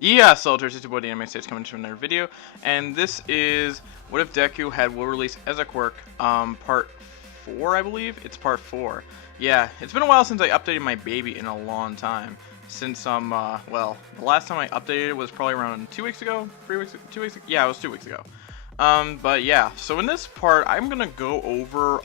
Yeah, soldiers, it's your boy the Anime States coming to another video, and this is what if Deku had will release as a quirk, part 4, I believe? It's part 4. Yeah, it's been a while since I updated my baby in a long time. Since, well, the last time I updated it was probably around 2 weeks ago? 3 weeks? 2 weeks? Yeah, it was 2 weeks ago. But yeah, so in this part, I'm gonna go over,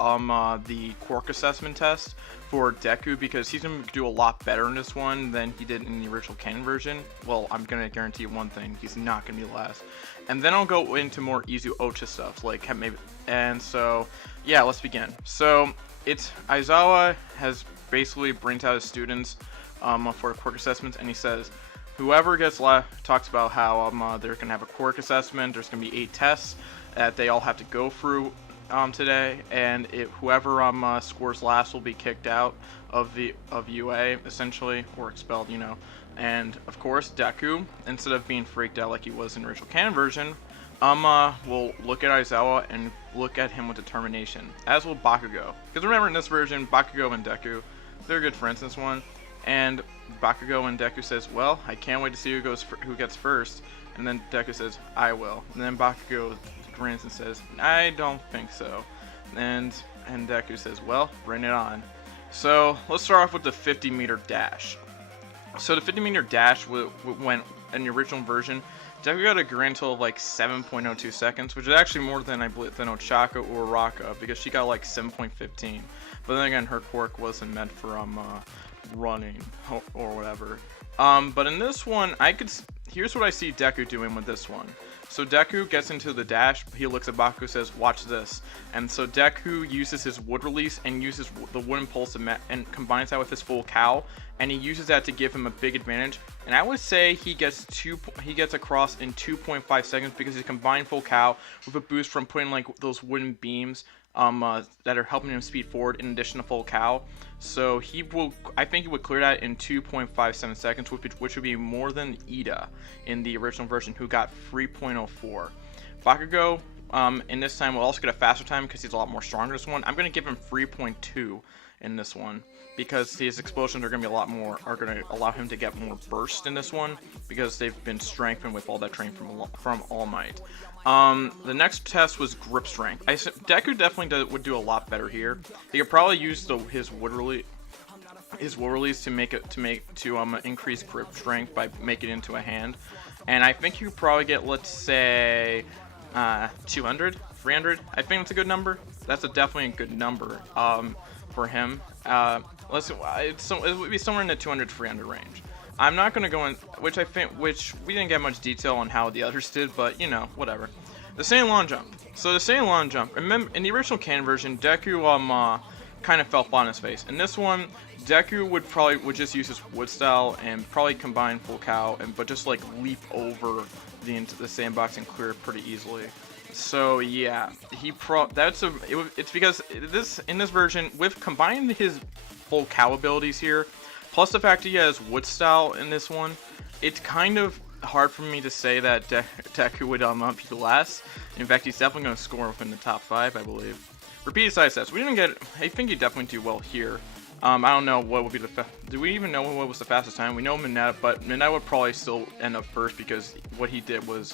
the quirk assessment test for Deku because he's gonna do a lot better in this one than he did in the original canon version. Well, I'm gonna guarantee you one thing, he's not gonna be last. And then I'll go into more easy Ocha stuff, like maybe, and so, yeah, let's begin. So, it's, Aizawa has basically brings out his students, for quirk assessments, and he says, whoever gets talks about how they're gonna have a quirk assessment. There's gonna be 8 tests that they all have to go through today, and whoever scores last will be kicked out of UA essentially, or expelled, you know. And of course, Deku, instead of being freaked out like he was in the original canon version, will look at Aizawa and look at him with determination, as will Bakugo. Because remember, in this version, Bakugo and Deku, they're good friends in this one. And Bakugo and Deku says, well, I can't wait to see who gets first. And then Deku says, I will. And then Bakugo grins and says, I don't think so. And Deku says, well, bring it on. So let's start off with the 50-meter dash. So the 50-meter dash went in the original version. Deku got a grand total of like 7.02 seconds, which is actually more than I believe than Ochako or Raka, because she got like 7.15. But then again, her quirk wasn't meant for running or whatever. But in this one, here's what I see Deku doing with this one. So Deku gets into the dash, he looks at Bakugo, says, watch this. And so Deku uses his wood release and uses the wood impulse and combines that with his full cow, and he uses that to give him a big advantage. And I would say he gets across in 2.5 seconds because he combined full cow with a boost from putting like those wooden beams that are helping him speed forward in addition to full cow. So I think he would clear that in 2.57 seconds, which would be more than Ida in the original version, who got 3.04. Bakugo, in this time, will also get a faster time because he's a lot more stronger this one. I'm going to give him 3.2 in this one, because his explosions are going to be are going to allow him to get more burst in this one, because they've been strengthened with all that training from All Might. The next test was grip strength. Deku definitely would do a lot better here. He could probably use his wood release to increase grip strength by making it into a hand, and I think you could probably get, let's say, 200, 300. I think that's a good number. That's definitely a good number for him. It would be somewhere in the 200 to 300 range. I'm not going to go in, which we didn't get much detail on how the others did, but, you know, whatever. The Saiyan Long Jump. So the Saiyan Long Jump, remember, in the original canon version, Deku, kind of fell flat on his face. In this one, Deku would just use his wood style and probably combine full cow, but just, like, leap over the sandbox and clear it pretty easily. So yeah, it's because in this version, with combining his full cow abilities here, plus the fact he has wood style in this one, it's kind of hard for me to say that Deku would be last. In fact, he's definitely going to score within the top 5, I believe. Repeated side steps. We didn't get. I think he definitely do well here. I don't know what would be do we even know what was the fastest time? We know Mineta, but Mineta would probably still end up first because what he did was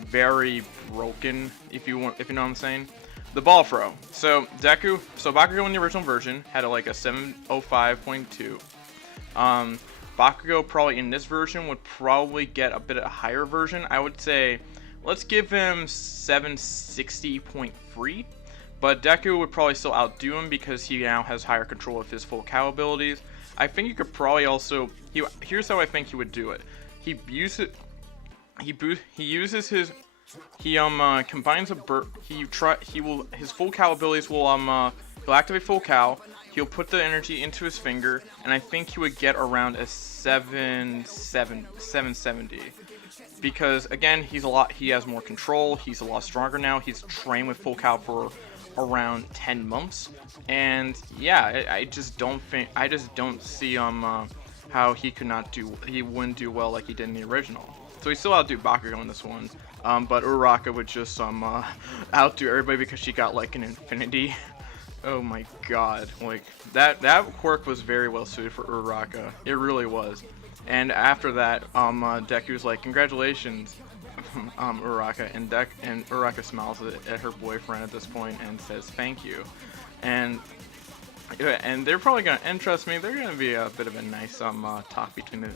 very broken, if you know what I'm saying. The ball throw. So Bakugo in the original version had like a 705.2. Bakugo probably in this version would probably get a bit of a higher version. I would say, let's give him 760.3. But Deku would probably still outdo him because he now has higher control of his full cow abilities. I think you could probably also, here's how I think he would do it. He combines his full cow abilities will he'll activate full cow, he'll put the energy into his finger, and I think he would get around a 770. Because again, he has more control, he's a lot stronger now, he's trained with full cow for around 10 months, and yeah, I just don't see how he wouldn't do well like he did in the original. So he still outdo Bakugo in this one, but Uraraka would just outdo everybody because she got like an infinity Oh my god, like that quirk was very well suited for Uraraka. It really was. And after that, Deku's like, congratulations, Uraraka, and Uraraka smiles at her boyfriend at this point and says thank you. And they're probably gonna, and trust me, they're gonna be a bit of a nice talk between the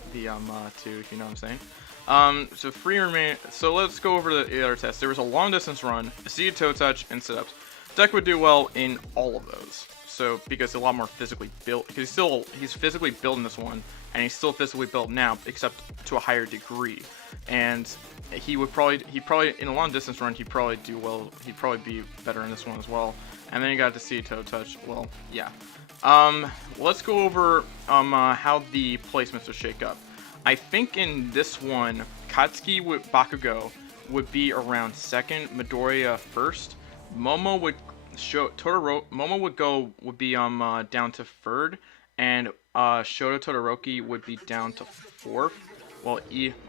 two, if you know what I'm saying. So free remain. So let's go over the other tests. There was a long distance run, a seated toe touch, and sit-ups. Deku would do well in all of those. So because he's a lot more physically built, he's physically built in this one, and he's still physically built now, except to a higher degree. And he probably in a long distance run, he'd probably do well. He'd probably be better in this one as well. And then you got to see toe touch. Well, yeah. Let's go over how the placements would shake up. I think in this one, Katsuki with Bakugo would be around second, Midoriya first. Momo would be down to third, and Shoto Todoroki would be down to fourth. Well,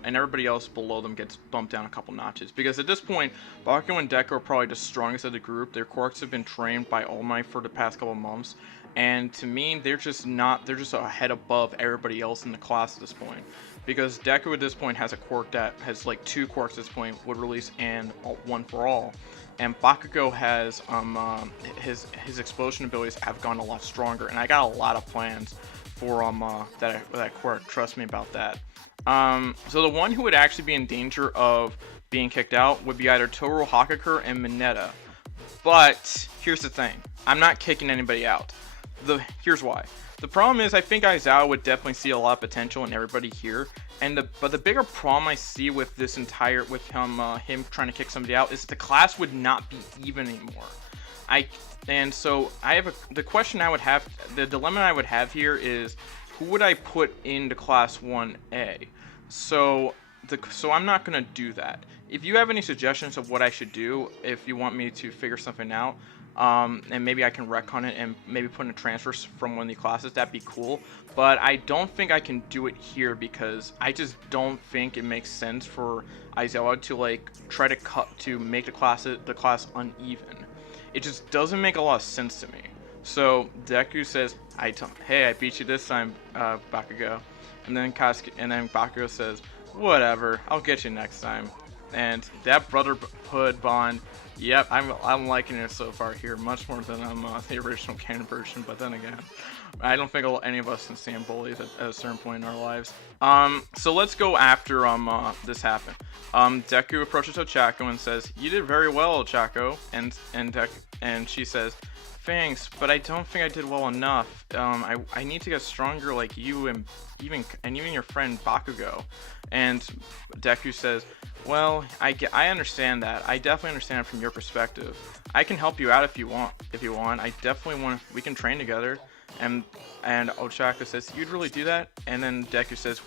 and everybody else below them gets bumped down a couple notches. Because at this point, Bakugo and Deku are probably the strongest of the group. Their quirks have been trained by All Might for the past couple months. And to me, they're just a head above everybody else in the class at this point. Because Deku at this point has a quirk that has like 2 quirks at this point, Wood Release and One for All. And Bakugo has, his explosion abilities have gone a lot stronger. And I got a lot of plans for that quirk, trust me about that. So the one who would actually be in danger of being kicked out would be either Toru Hakakur and Mineta. But here's the thing, I'm not kicking anybody out. Here's why. The problem is I think Aizawa would definitely see a lot of potential in everybody here. But the bigger problem I see with him trying to kick somebody out is the class would not be even anymore. The question I would have, the dilemma I would have here is, who would I put into Class 1A? So I'm not going to do that. If you have any suggestions of what I should do, if you want me to figure something out, and maybe I can retcon it and maybe put in transfers from one of the classes, that'd be cool. But I don't think I can do it here because I just don't think it makes sense for Aizawa to like try to make the class uneven. It just doesn't make a lot of sense to me. So Deku says, "Hey, I beat you this time, Bakugo," and then Bakugo says, "Whatever, I'll get you next time." And that brotherhood bond, yep, I'm liking it so far here, much more than the original canon version. But then again, I don't think any of us can stand bullies at a certain point in our lives. So let's go after this happened. Deku approaches Ochako and says, "You did very well, Ochako," and she says, "Thanks, but I don't think I did well enough. I need to get stronger like you and even your friend Bakugo." And Deku says, "Well, I understand that. I definitely understand it from your perspective. I can help you out if you want. I definitely want. We can train together." And Ochako says, "You'd really do that?" And then Deku says,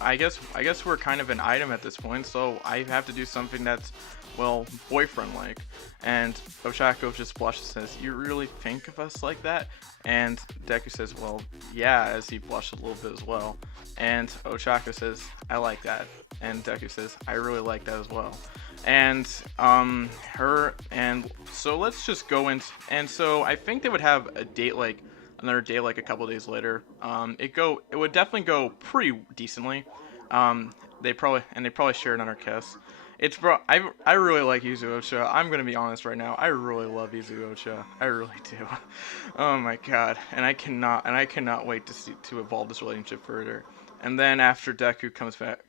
I guess we're kind of an item at this point, so I have to do something that's, well, boyfriend-like." And Ochako just blushes and says, "You really think of us like that?" And Deku says, "Well, yeah," as he blushed a little bit as well. And Ochako says, "I like that." And Deku says, "I really like that as well." And so let's just go in. And so I think they would have another day like a couple days later. It would definitely go pretty decently. They probably share another kiss. I really like Izuocha. I'm gonna be honest right now. I really love Izuocha. I really do. Oh my god. And I cannot wait to evolve this relationship further. And then after Deku comes back,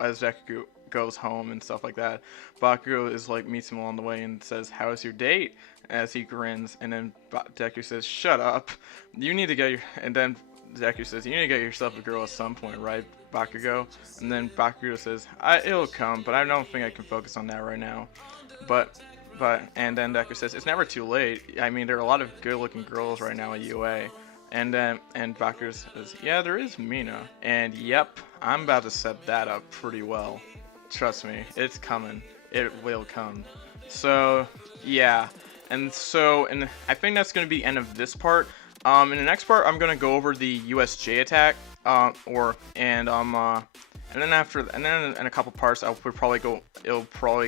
as Deku goes home and stuff like that, Bakugo meets him along the way and says, "How was your date?" as he grins. And then Deku says, "Shut up. And then Deku says, "You need to get yourself a girl at some point, right, Bakugo?" And then Bakugo says, "It'll come, but I don't think I can focus on that right now." And then Deku says, "It's never too late. I mean, there are a lot of good-looking girls right now at UA." And Bakugo says, "Yeah, there is Mina. And yep, I'm about to set that up pretty well. Trust me, it's coming. It will come." So, yeah. And I think that's going to be the end of this part. In the next part, I'm going to go over the USJ attack, and then in a couple parts, it'll probably go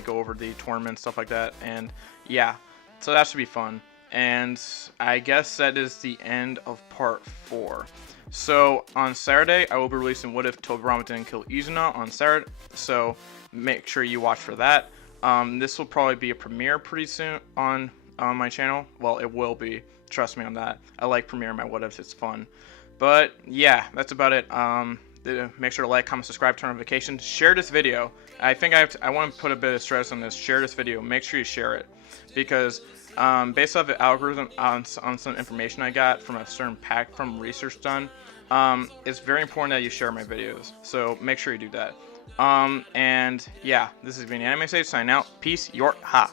over the tournament, stuff like that. And yeah, So that should be fun. And I guess that is the end of part 4. So on Saturday, I will be releasing What If Tobirama Didn't Kill Izuna on Saturday. So make sure you watch for that. This will probably be a premiere pretty soon on my channel. Well, it will be. Trust me on that. I like premiering my What Ifs. It's fun. But yeah, that's about it. Make sure to like, comment, subscribe, turn on notifications, share this video. I think I want to put a bit of stress on this. Share this video. Make sure you share it, because based off the algorithm on some information I got from a certain pack from research done, it's very important that you share my videos. So make sure you do that. And yeah, this has been Anime Sage signing out. Peace, York, ha.